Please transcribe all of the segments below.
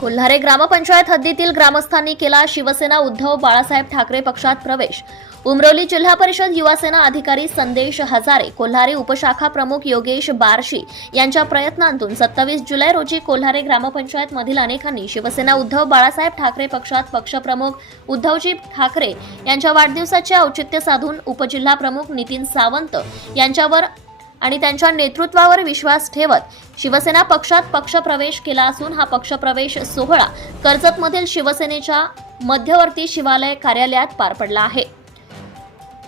कोल्हारे ग्रामपंचायत हद्दीतील ग्रामस्थांनी केला शिवसेना उद्धव बाळासाहेब ठाकरे पक्षात प्रवेश. उमरोली जिल्हा परिषद युवासेना अधिकारी संदेश हजारे कोल्हारे उपशाखा प्रमुख योगेश बारशी यांच्या प्रयत्नांतून सत्तावीस जुलै रोजी कोल्हारे ग्रामपंचायतमधील अनेकांनी शिवसेना उद्धव बाळासाहेब ठाकरे पक्षात पक्षप्रमुख उद्धवजी ठाकरे यांच्या वाढदिवसाचे औचित्य साधून उपजिल्हा प्रमुख नितीन सावंत यांच्यावर आणि त्यांच्या नेतृत्वावर विश्वास ठेवत शिवसेना पक्षात पक्षप्रवेश केला असून हा पक्षप्रवेश सोहळा कर्जतमधील शिवसेनेच्या मध्यवर्ती शिवालय कार्यालयात पार पडला आहे.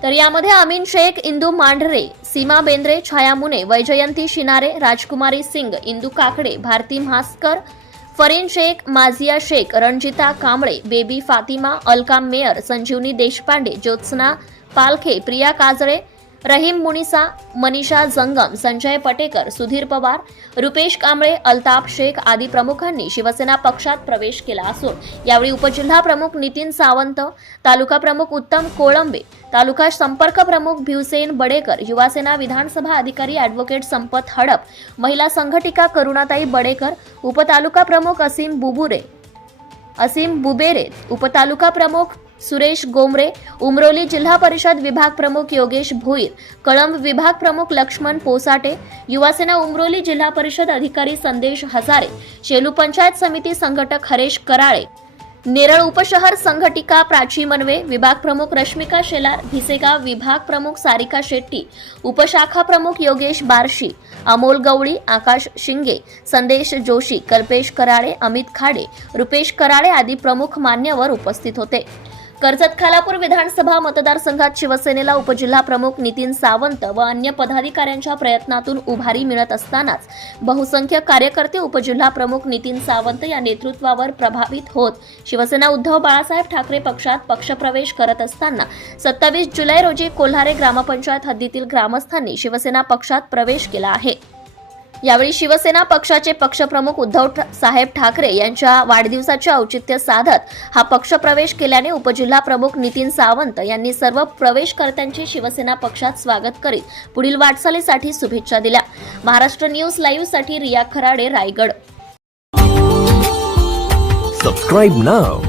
तर यामध्ये अमीन शेख इंदू मांढरे सीमा बेंद्रे छाया मुने वैजयंती शिनारे राजकुमारी सिंग इंदू काकडे भारती म्हास्कर फरीन शेख माझिया शेख रणजिता कांबळे बेबी फातिमा अलकाम मेयर संजीवनी देशपांडे ज्योत्सना पालखे प्रिया काजळे रहीम मुनिसा मनीषा जंगम संजय पटेकर सुधीर पवार रुपेश कांबळे अल्ताप शेख आदी प्रमुखांनी शिवसेना पक्षात प्रवेश केला असून यावेळी उपजिल्हा प्रमुख नितीन सावंत तालुका प्रमुख उत्तम कोळंबे तालुका संपर्क प्रमुख भिवसेन बडेकर युवासेना विधानसभा अधिकारी ॲडव्होकेट संपत हडप महिला संघटिका करुणाताई बडेकर उपतालुका प्रमुख असीम बुबुरे असीम बुबेरे उपतालुका प्रमुख सुरेश गोमरे उमरोली जिल्हा परिषद विभाग प्रमुख योगेश भोईर कळंब विभाग प्रमुख लक्ष्मण पोसाटे युवासेना उमरोली जिल्हा परिषद अधिकारी संदेश हजारे शेलू पंचायत समिती संघटक हरेश कराळे नेरळ उपशहर संघटिका प्राची मनवे विभाग प्रमुख रश्मिका शेलार भिसेगाव विभाग प्रमुख सारिका शेट्टी उपशाखा प्रमुख योगेश बारशी अमोल गवळी आकाश शिंगे संदेश जोशी कल्पेश कराळे अमित खाडे रुपेश कराळे आदी प्रमुख मान्यवर उपस्थित होते. कर्जत खालापूर विधानसभा मतदारसंघात शिवसेनेला उपजिल्हा प्रमुख नितीन सावंत व अन्य पदाधिकाऱ्यांच्या प्रयत्नातून उभारी मिळत असतानाच बहुसंख्य कार्यकर्ते उपजिल्हा प्रमुख नितीन सावंत या नेतृत्वावर प्रभावित होत शिवसेना उद्धव बाळासाहेब ठाकरे पक्षात पक्षप्रवेश करत असताना सत्तावीस जुलै रोजी कोल्हारे ग्रामपंचायत हद्दीतील ग्रामस्थांनी शिवसेना पक्षात प्रवेश केला आहे. यावेळी शिवसेना पक्षाचे पक्षप्रमुख उद्धव ठा- साहेब ठाकरे यांच्या वाढदिवसाचे औचित्य साधत हा पक्षप्रवेश केल्याने उपजिल्हा प्रमुख नितीन सावंत यांनी सर्व प्रवेशकर्त्यांचे शिवसेना पक्षात स्वागत करीत पुढील वाटचालीसाठी शुभेच्छा दिल्या. Maharashtra news लाईव्हसाठी Riya Kharade Raigad. Subscribe now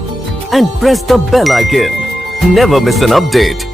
and press the bell icon never miss an update